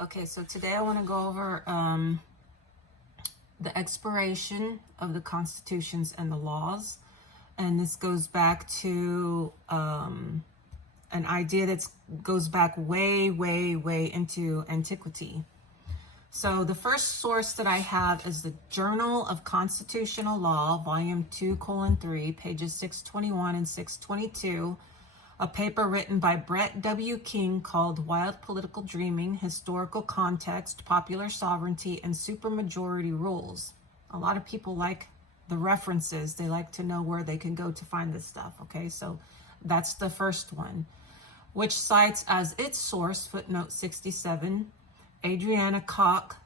Okay, so today I want to go over the expiration of the constitutions and the laws. And this goes back to an idea that goes back way into antiquity. So the first source that I have is the Journal of Constitutional Law, volume 2:3, pages 621 and 622, a paper written by Brett W. King called Wild Political Dreaming, Historical Context, Popular Sovereignty, and Supermajority Rules. A lot of people like the references. They like to know where they can go to find this stuff. Okay, so that's the first one, which cites as its source, footnote 67, Adriana Koch,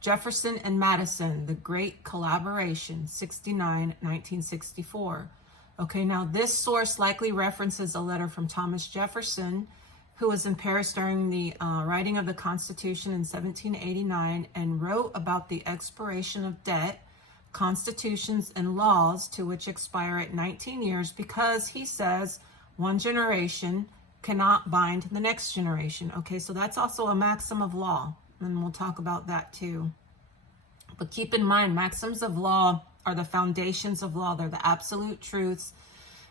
Jefferson and Madison, The Great Collaboration, 69, 1964. Okay, now this source likely references a letter from Thomas Jefferson, who was in Paris during the writing of the Constitution in 1789 and wrote about the expiration of debt, constitutions, and laws to which expire at 19 years because he says one generation cannot bind the next generation. Okay, so that's also a maxim of law, and we'll talk about that too. But keep in mind, maxims of law are the foundations of law. They're the absolute truths.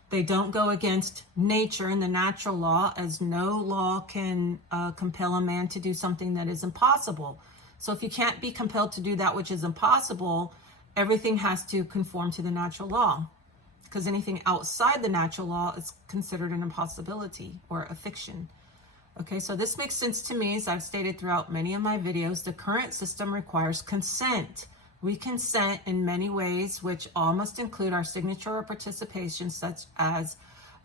They don't go against nature and the natural law, as no law can compel a man to do something that is impossible. So if you can't be compelled to do that which is impossible, everything has to conform to the natural law, because anything outside the natural law is considered an impossibility or a fiction. Okay, so this makes sense to me. As I've stated throughout many of my videos, the current system requires consent. We consent in many ways, which all must include our signature or participation, such as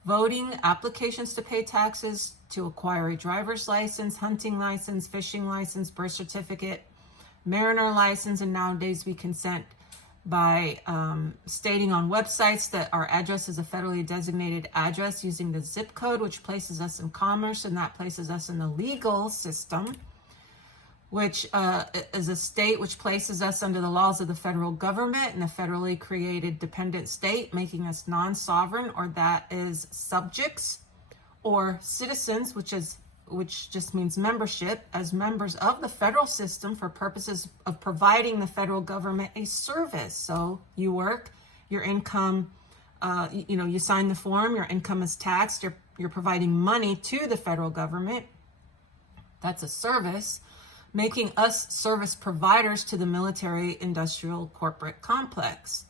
voting, applications to pay taxes, to acquire a driver's license, hunting license, fishing license, birth certificate, mariner license, and nowadays we consent by stating on websites that our address is a federally designated address using the zip code, which places us in commerce, and that places us in the legal system, which is a state which places us under the laws of the federal government and the federally created dependent state, making us non-sovereign, or that is subjects, or citizens, which just means membership, as members of the federal system for purposes of providing the federal government a service. So you work, your income, you sign the form, your income is taxed, you're providing money to the federal government. That's a service, making us service providers to the military, industrial, corporate complex.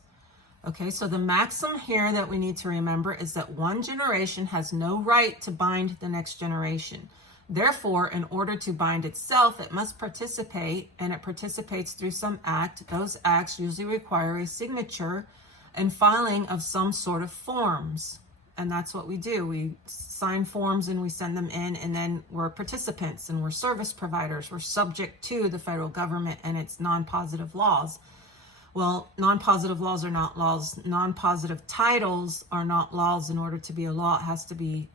Okay, so the maxim here that we need to remember is that one generation has no right to bind the next generation. Therefore, in order to bind itself, it must participate, and it participates through some act. Those acts usually require a signature and filing of some sort of forms. And that's what we do. We sign forms and we send them in, and then we're participants and we're service providers. We're subject to the federal government and its non-positive laws. Well, non-positive laws are not laws. Non-positive titles are not laws. In order to be a law, it has to be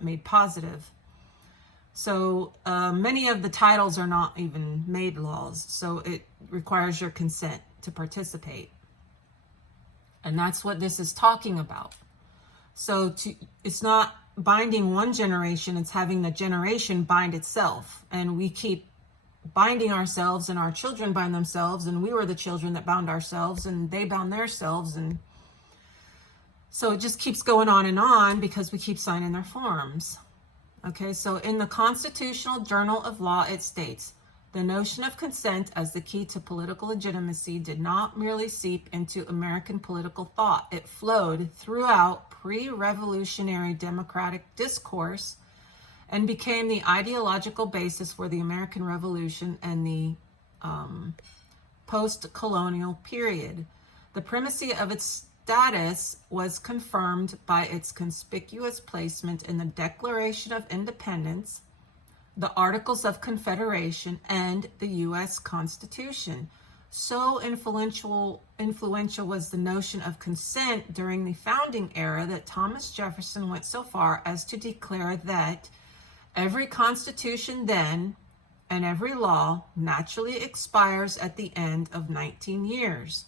made positive. So many of the titles are not even made laws. So it requires your consent to participate. And that's what this is talking about. So it's not binding one generation, it's having the generation bind itself. And we keep binding ourselves, and our children bind themselves, and we were the children that bound ourselves, and they bound themselves. And so it just keeps going on because we keep signing their forms. Okay, so in the Constitutional Journal of Law, it states, the notion of consent as the key to political legitimacy did not merely seep into American political thought. It flowed throughout pre-revolutionary democratic discourse and became the ideological basis for the American Revolution and the post-colonial period. The primacy of its status was confirmed by its conspicuous placement in the Declaration of Independence, the Articles of Confederation, and the U.S. Constitution. So influential was the notion of consent during the founding era that Thomas Jefferson went so far as to declare that every constitution then and every law naturally expires at the end of 19 years.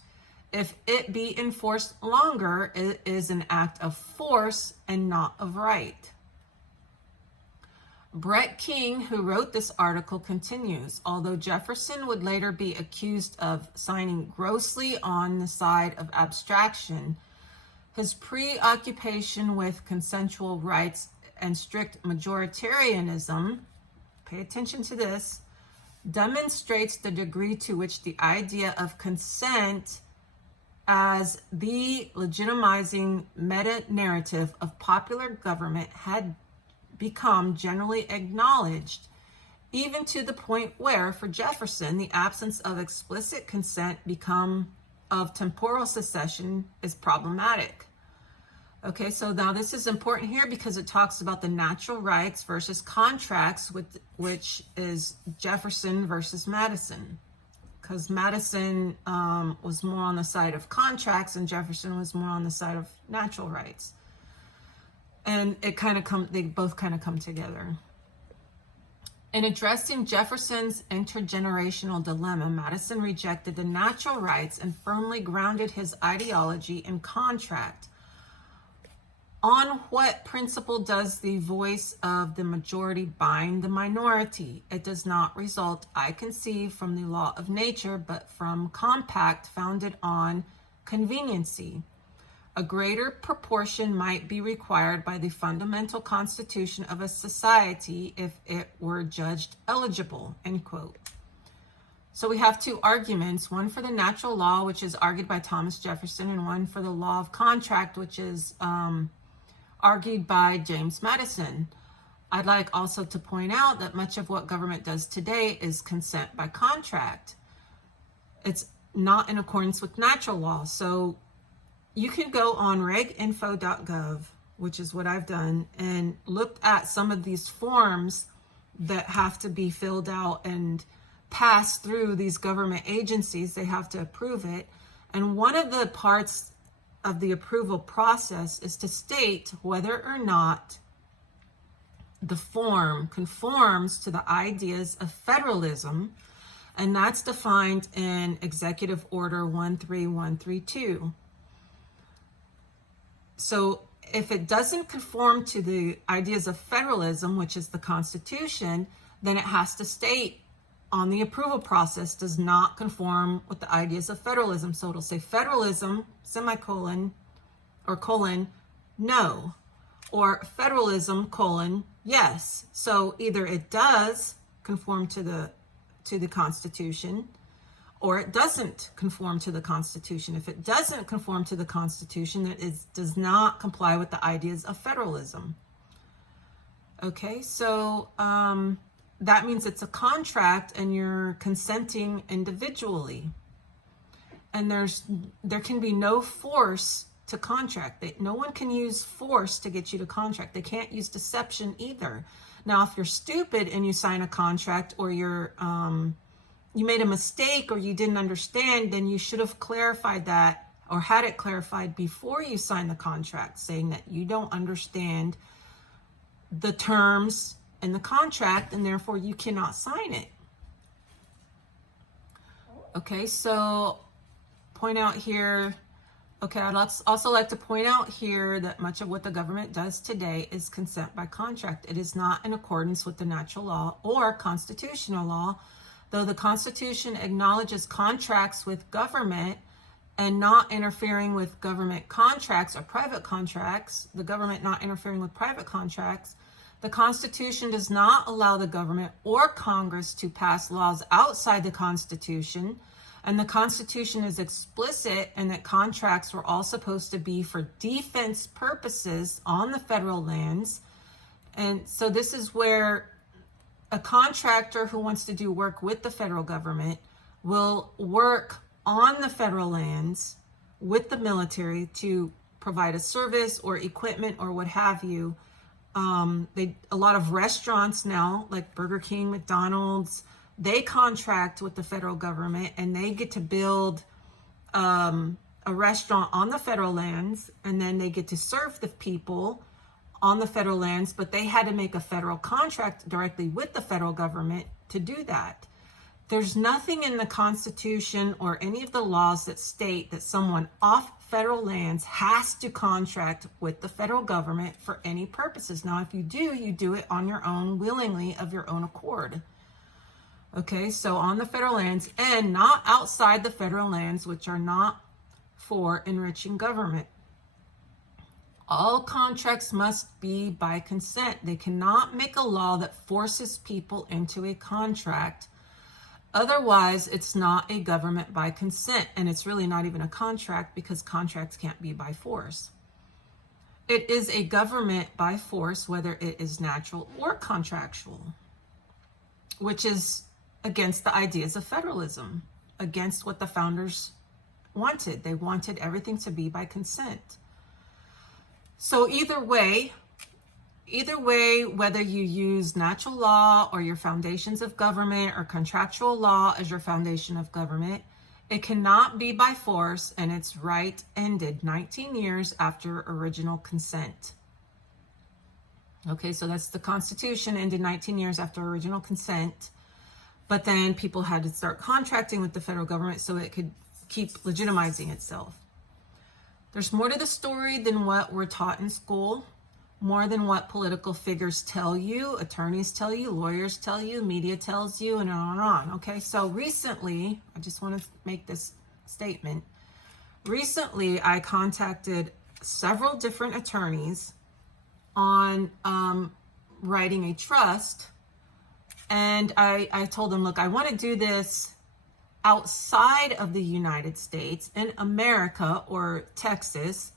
If it be enforced longer, it is an act of force and not of right. Brett King, who wrote this article, continues, although Jefferson would later be accused of signing grossly on the side of abstraction, his preoccupation with consensual rights and strict majoritarianism, pay attention to this, demonstrates the degree to which the idea of consent as the legitimizing meta-narrative of popular government had become generally acknowledged, even to the point where, for Jefferson, the absence of explicit consent of temporal secession is problematic. Okay, so now this is important here because it talks about the natural rights versus contracts, which is Jefferson versus Madison. Because Madison was more on the side of contracts and Jefferson was more on the side of natural rights. And they both kind of come together. In addressing Jefferson's intergenerational dilemma, Madison rejected the natural rights and firmly grounded his ideology in contract. On what principle does the voice of the majority bind the minority? It does not result, I conceive, from the law of nature, but from compact founded on conveniency. A greater proportion might be required by the fundamental constitution of a society if it were judged eligible, end quote. So we have two arguments, one for the natural law, which is argued by Thomas Jefferson, and one for the law of contract, which is argued by James Madison. I'd like also to point out that much of what government does today is consent by contract. It's not in accordance with natural law. So you can go on reginfo.gov, which is what I've done, and look at some of these forms that have to be filled out and passed through these government agencies. They have to approve it. And one of the parts of the approval process is to state whether or not the form conforms to the ideas of federalism, and that's defined in Executive Order 13132. So if it doesn't conform to the ideas of federalism, which is the Constitution, then it has to state on the approval process does not conform with the ideas of federalism. So it'll say federalism, semicolon, or colon, no, or federalism, colon, yes. So either it does conform to the Constitution, or it doesn't conform to the Constitution. If it doesn't conform to the Constitution, it does not comply with the ideas of federalism. Okay, so that means it's a contract and you're consenting individually. And there can be no force to contract. No one can use force to get you to contract. They can't use deception either. Now, if you're stupid and you sign a contract, or you made a mistake or you didn't understand, then you should have clarified that or had it clarified before you signed the contract, saying that you don't understand the terms in the contract and therefore you cannot sign it. Okay, so point out here, okay, I'd also like to point out here that much of what the government does today is consent by contract. It is not in accordance with the natural law or constitutional law, though the Constitution acknowledges contracts with government and not interfering with government contracts or private contracts, the government not interfering with private contracts. The Constitution does not allow the government or Congress to pass laws outside the Constitution, and the Constitution is explicit in that contracts were all supposed to be for defense purposes on the federal lands. And so this is where a contractor who wants to do work with the federal government will work on the federal lands with the military to provide a service or equipment or what have you. A lot of restaurants now, like Burger King, McDonald's, they contract with the federal government and they get to build a restaurant on the federal lands, and then they get to serve the people on the federal lands, but they had to make a federal contract directly with the federal government to do that. There's nothing in the Constitution or any of the laws that state that someone off federal lands has to contract with the federal government for any purposes. Now, if you do, you do it on your own, willingly, of your own accord. Okay, so on the federal lands and not outside the federal lands, which are not for enriching government. All contracts must be by consent. They cannot make a law that forces people into a contract. Otherwise, it's not a government by consent, and it's really not even a contract because contracts can't be by force. It is a government by force, whether it is natural or contractual, which is against the ideas of federalism, against what the founders wanted. They wanted everything to be by consent. So either way, whether you use natural law or your foundations of government or contractual law as your foundation of government, it cannot be by force, and its right ended 19 years after original consent. Okay, so that's the Constitution, ended 19 years after original consent, but then people had to start contracting with the federal government so it could keep legitimizing itself. There's more to the story than what we're taught in school. More than what political figures tell you, attorneys tell you, lawyers tell you, media tells you, and on and on. Okay, so recently, I just want to make this statement. Recently, I contacted several different attorneys on writing a trust, and I told them, look, I want to do this outside of the United States, in America or Texas,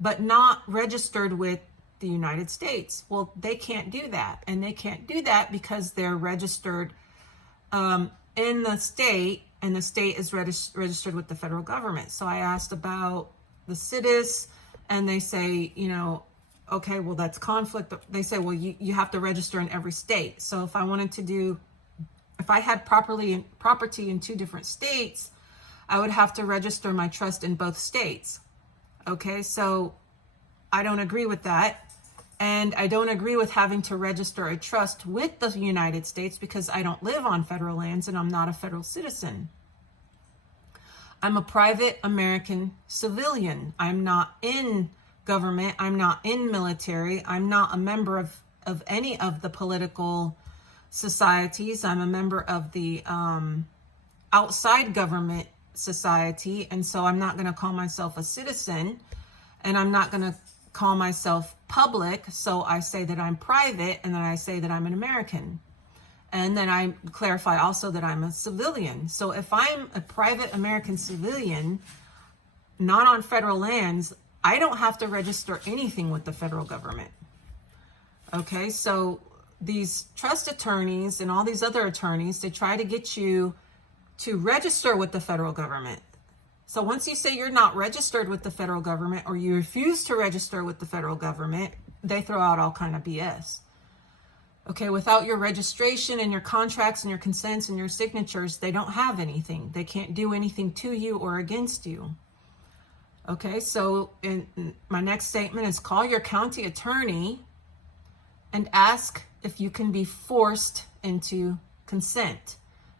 but not registered with the United States. Well, they can't do that. And they can't do that because they're registered in the state, and the state is registered with the federal government. So I asked about the CITES, and they say, you know, okay, well, that's conflict. They say, well, you have to register in every state. So if I had property in 2 different states, I would have to register my trust in both states. Okay, so I don't agree with that. And I don't agree with having to register a trust with the United States because I don't live on federal lands and I'm not a federal citizen. I'm a private American civilian. I'm not in government. I'm not in military. I'm not a member of any of the political societies. I'm a member of the outside government society. And so I'm not going to call myself a citizen, and I'm not going to call myself public. So I say that I'm private, and then I say that I'm an American. And then I clarify also that I'm a civilian. So if I'm a private American civilian, not on federal lands, I don't have to register anything with the federal government. Okay, so these trust attorneys and all these other attorneys, they try to get you to register with the federal government. So once you say you're not registered with the federal government, or you refuse to register with the federal government, they throw out all kind of BS. Okay, without your registration and your contracts and your consents and your signatures, they don't have anything. They can't do anything to you or against you. Okay, so my next statement is call your county attorney and ask if you can be forced into consent.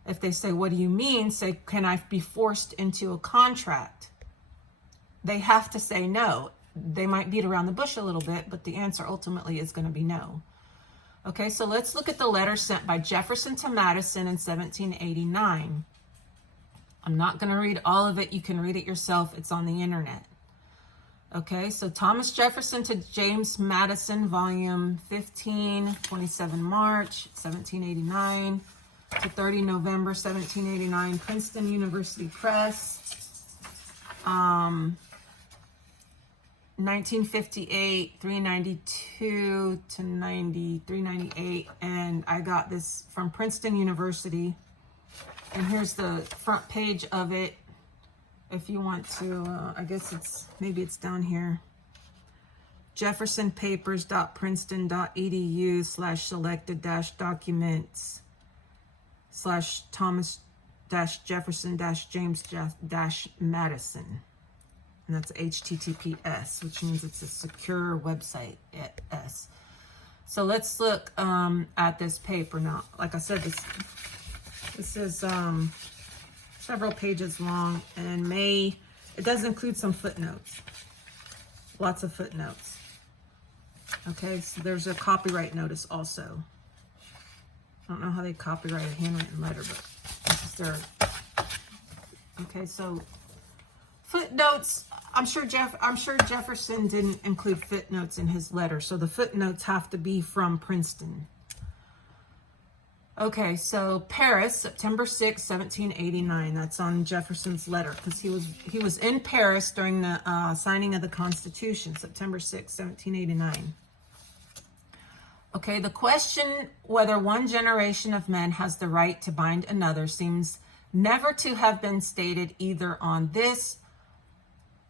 If they say, what do you mean? Say, can I be forced into a contract? They have to say no. They might beat around the bush a little bit, but the answer ultimately is going to be no. Okay, so let's look at the letter sent by Jefferson to Madison in 1789. I'm not going to read all of it. You can read it yourself. It's on the internet. Okay, so Thomas Jefferson to James Madison, volume 15, 27 March, 1789 to 30 November, 1789, Princeton University Press, 1958, 392 to 398, and I got this from Princeton University, and here's the front page of it. If you want to, I guess maybe it's down here. jefferson-papers.princeton.edu/selected-document/Thomas-Jefferson-James-Madison. And that's HTTPS, which means it's a secure website at S. So let's look at this paper now. Like I said, This is several pages long, and it does include some footnotes. Lots of footnotes. Okay, so there's a copyright notice also. I don't know how they copyright a handwritten letter, but this is their... Okay, so footnotes. I'm sure Jefferson didn't include footnotes in his letter, so the footnotes have to be from Princeton. Okay, so Paris, September 6, 1789. That's on Jefferson's letter, because he was in Paris during the signing of the Constitution, September 6, 1789. Okay, the question whether one generation of men has the right to bind another seems never to have been stated either on this,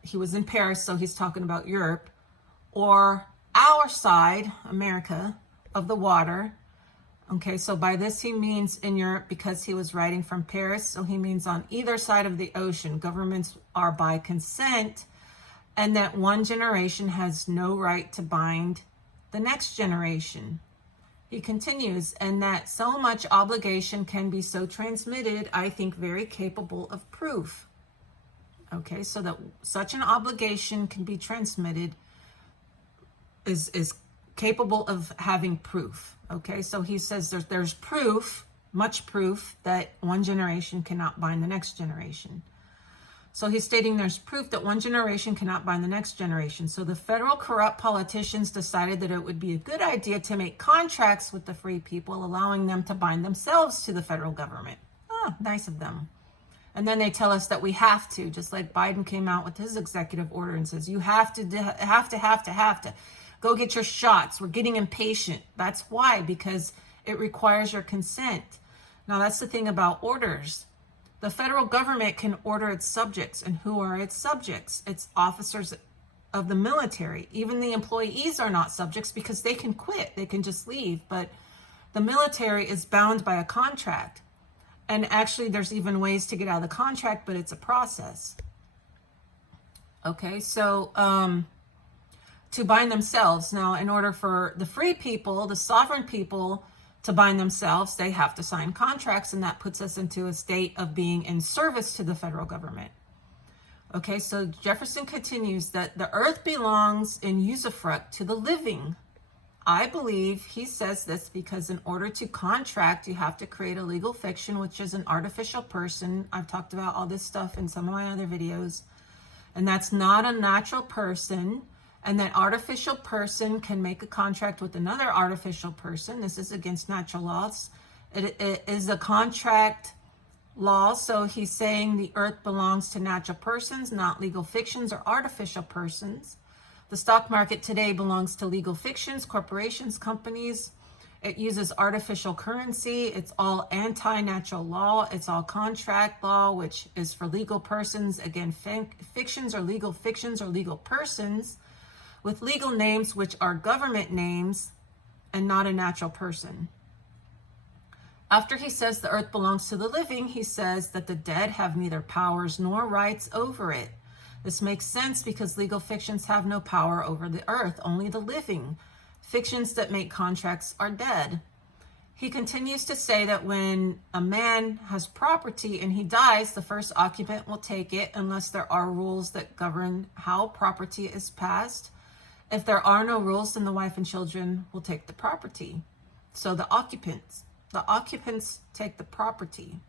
he was in Paris, so he's talking about Europe, or our side, America, of the water. Okay, so by this he means in Europe because he was writing from Paris, so he means on either side of the ocean. Governments are by consent, and that one generation has no right to bind the next generation. He continues, and that so much obligation can be so transmitted, I think very capable of proof. Okay, so that such an obligation can be transmitted is capable of having proof. Okay, so he says there's proof, much proof, that one generation cannot bind the next generation. So he's stating there's proof that one generation cannot bind the next generation. So the federal corrupt politicians decided that it would be a good idea to make contracts with the free people, allowing them to bind themselves to the federal government. Ah, nice of them. And then they tell us that we have to, just like Biden came out with his executive order and says, you have to go get your shots. We're getting impatient. That's why, because it requires your consent. Now, that's the thing about orders. The federal government can order its subjects. And who are its subjects? It's officers of the military. Even the employees are not subjects because they can quit. They can just leave. But the military is bound by a contract. And actually, there's even ways to get out of the contract, but it's a process. Okay, so to bind themselves. Now, in order for the free people, the sovereign people, to bind themselves, they have to sign contracts, and that puts us into a state of being in service to the federal government. Okay, so Jefferson continues that the earth belongs in usufruct to the living. I believe he says this because in order to contract, you have to create a legal fiction, which is an artificial person. I've talked about all this stuff in some of my other videos. And that's not a natural person. And that artificial person can make a contract with another artificial person. This is against natural laws. It is a contract law. So he's saying the earth belongs to natural persons, not legal fictions or artificial persons. The stock market today belongs to legal fictions, corporations, companies. It uses artificial currency. It's all anti-natural law. It's all contract law, which is for legal persons. Again, fictions or legal fictions or legal persons with legal names, which are government names and not a natural person. After he says the earth belongs to the living, he says that the dead have neither powers nor rights over it. This makes sense because legal fictions have no power over the earth, only the living. Fictions that make contracts are dead. He continues to say that when a man has property and he dies, the first occupant will take it unless there are rules that govern how property is passed. If there are no rules, then the wife and children will take the property. So the occupants take the property.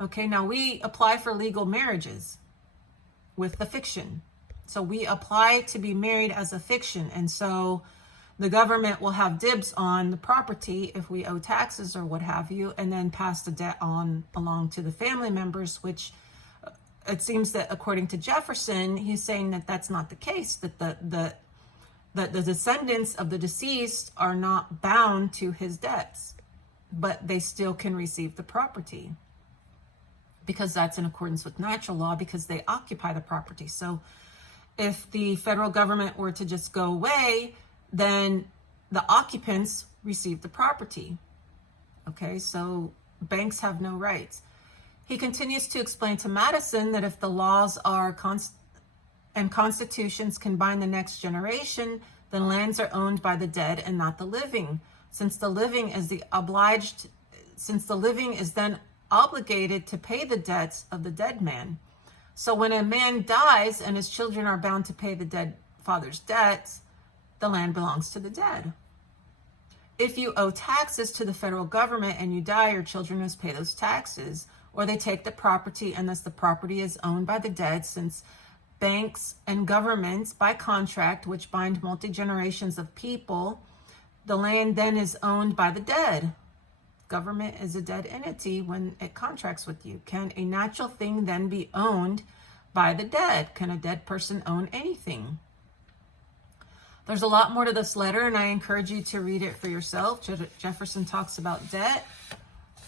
Okay, now we apply for legal marriages with the fiction. So we apply to be married as a fiction. And so the government will have dibs on the property if we owe taxes or what have you, and then pass the debt on along to the family members, which it seems that according to Jefferson, he's saying that that's not the case, that the descendants of the deceased are not bound to his debts, but they still can receive the property, because that's in accordance with natural law, because they occupy the property. So if the federal government were to just go away, then the occupants receive the property. Okay, so banks have no rights. He continues to explain to Madison that if the laws are and constitutions can bind the next generation, then lands are owned by the dead and not the living. Since the living is since the living is then obligated to pay the debts of the dead man. So when a man dies and his children are bound to pay the dead father's debts, the land belongs to the dead. If you owe taxes to the federal government and you die, your children must pay those taxes, or they take the property and thus the property is owned by the dead, since banks and governments by contract, which bind multi-generations of people, the land then is owned by the dead. Government is a dead entity when it contracts with you. Can a natural thing then be owned by the dead? Can a dead person own anything? There's a lot more to this letter, and I encourage you to read it for yourself. Jefferson talks about debt,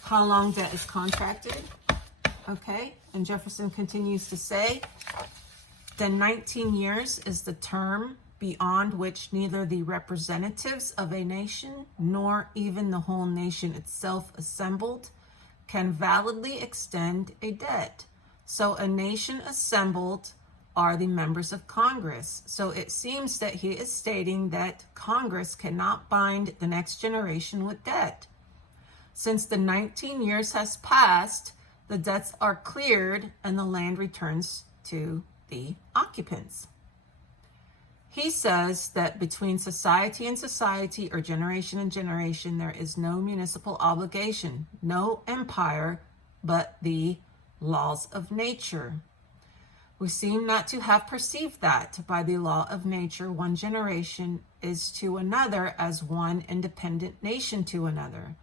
how long debt is contracted. Okay, and Jefferson continues to say, then 19 years is the term beyond which neither the representatives of a nation nor even the whole nation itself assembled can validly extend a debt. So a nation assembled are the members of Congress. So it seems that he is stating that Congress cannot bind the next generation with debt. Since the 19 years has passed, the debts are cleared and the land returns to the occupants. He says that between society and society, or generation and generation, there is no municipal obligation, no empire, but the laws of nature. We seem not to have perceived that by the law of nature, one generation is to another as one independent nation to another.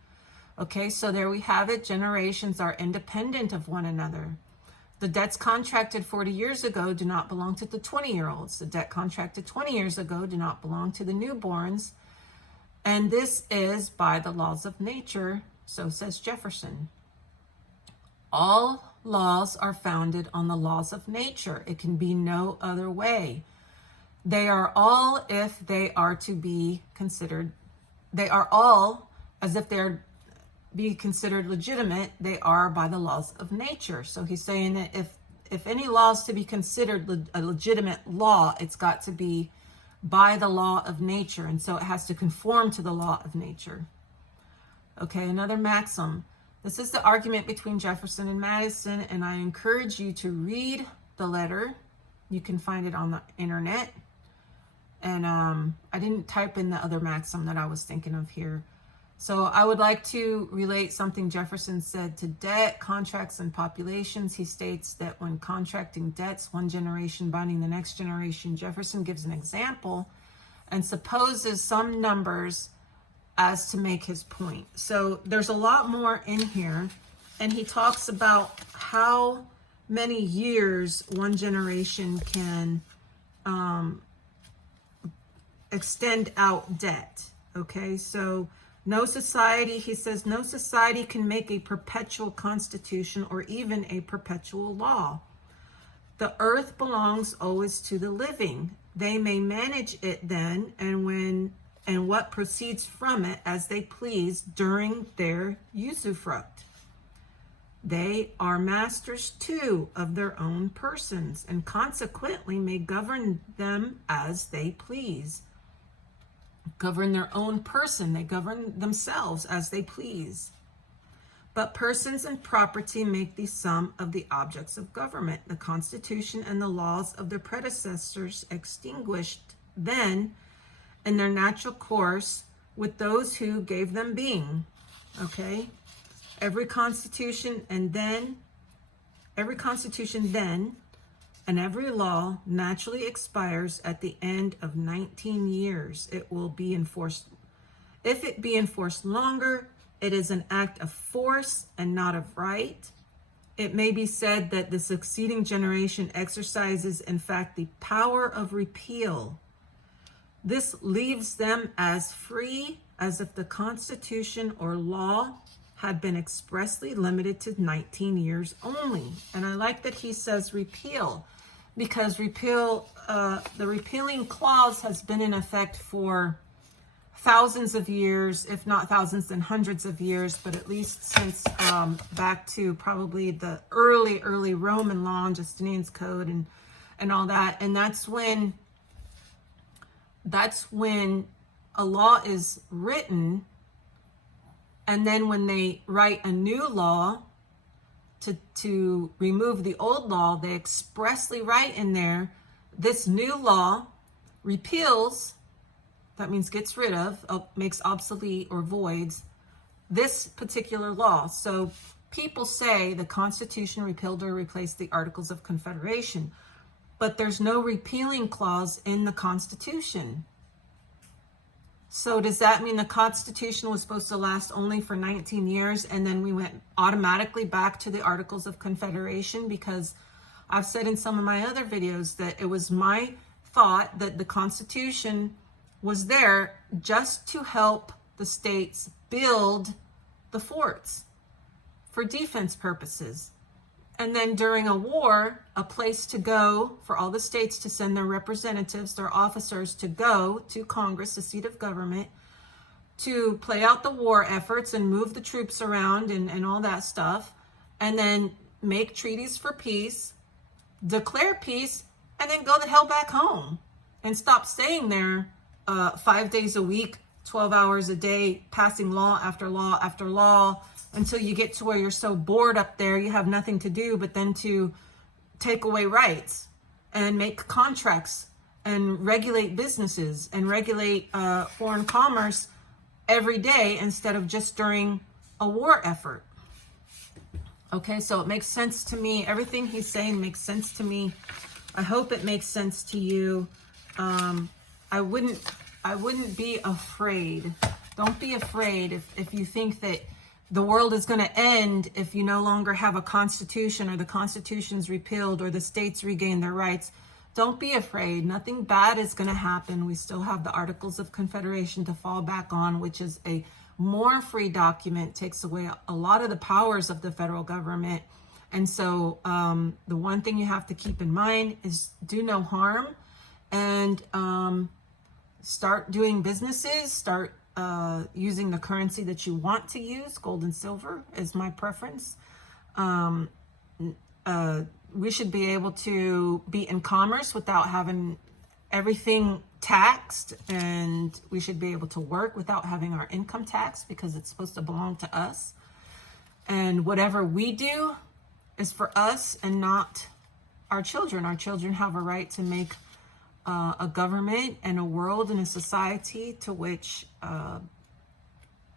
Okay, so there we have it. Generations are independent of one another. The debts contracted 40 years ago do not belong to the 20-year-olds. The debt contracted 20 years ago do not belong to the newborns. And this is by the laws of nature, so says Jefferson. All laws are founded on the laws of nature. It can be no other way. They are all, if they are to be considered, they are all, as if they're be considered legitimate, they are by the laws of nature. So he's saying that if any law is to be considered a legitimate law, it's got to be by the law of nature, and so it has to conform to the law of nature. Okay, another maxim. This is the argument between Jefferson and Madison, and I encourage you to read the letter. You can find it on the internet. And I didn't type in the other maxim that I was thinking of here. So I would like to relate something Jefferson said to debt, contracts, and populations. He states that when contracting debts, one generation binding the next generation, Jefferson gives an example and supposes some numbers as to make his point. So there's a lot more in here, and he talks about how many years one generation can extend out debt. Okay, so no society, he says, no society can make a perpetual constitution or even a perpetual law. The earth belongs always to the living. They may manage it then and what proceeds from it as they please during their usufruct. They are masters too of their own persons, and consequently may govern them as they please. Govern their own person, they govern themselves as they please. But persons and property make the sum of the objects of government. The Constitution and the laws of their predecessors extinguished then in their natural course with those who gave them being. Okay? Every constitution then and every law naturally expires at the end of 19 years. It will be enforced. If it be enforced longer, it is an act of force and not of right. It may be said that the succeeding generation exercises, in fact, the power of repeal. This leaves them as free as if the Constitution or law had been expressly limited to 19 years only. And I like that he says repeal, because the repealing clause has been in effect for thousands of years, if not thousands, then hundreds of years, but at least since back to probably the early Roman law and Justinian's code and all that. And that's when a law is written And then when they write a new law to remove the old law, they expressly write in there, this new law repeals, that means gets rid of, makes obsolete or voids this particular law. So people say the Constitution repealed or replaced the Articles of Confederation, but there's no repealing clause in the Constitution. So does that mean the Constitution was supposed to last only for 19 years and then we went automatically back to the Articles of Confederation? Because I've said in some of my other videos that it was my thought that the Constitution was there just to help the states build the forts for defense purposes. And then during a war, a place to go for all the states to send their representatives, their officers to go to Congress, the seat of government, to play out the war efforts and move the troops around and all that stuff, and then make treaties for peace, declare peace, and then go the hell back home and stop staying there 5 days a week, 12 hours a day, passing law after law after law, until you get to where you're so bored up there, you have nothing to do but then to take away rights and make contracts and regulate businesses and regulate foreign commerce every day instead of just during a war effort. Okay, so it makes sense to me. Everything he's saying makes sense to me. I hope it makes sense to you. I wouldn't be afraid. Don't be afraid if you think that the world is going to end if you no longer have a constitution or the constitution's repealed or the states regain their rights. Don't be afraid. Nothing bad is going to happen. We still have the Articles of Confederation to fall back on, which is a more free document, takes away a lot of the powers of the federal government. And so the one thing you have to keep in mind is do no harm and start doing businesses, start using the currency that you want to use. Gold and silver is my preference. We should be able to be in commerce without having everything taxed, and we should be able to work without having our income taxed because it's supposed to belong to us. And whatever we do is for us and not our children. Our children have a right to make a government and a world and a society to which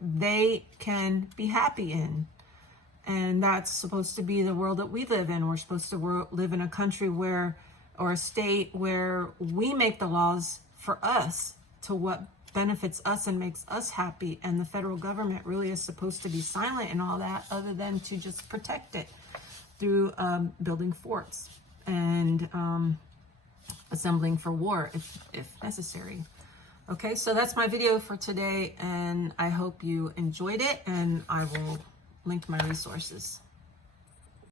they can be happy in. And that's supposed to be the world that we live in. We're supposed to live in a country where, or a state where we make the laws for us to what benefits us and makes us happy. And the federal government really is supposed to be silent in all that, other than to just protect it through building forts and assembling for war if necessary. Okay, so that's my video for today, and I hope you enjoyed it, and I will link my resources.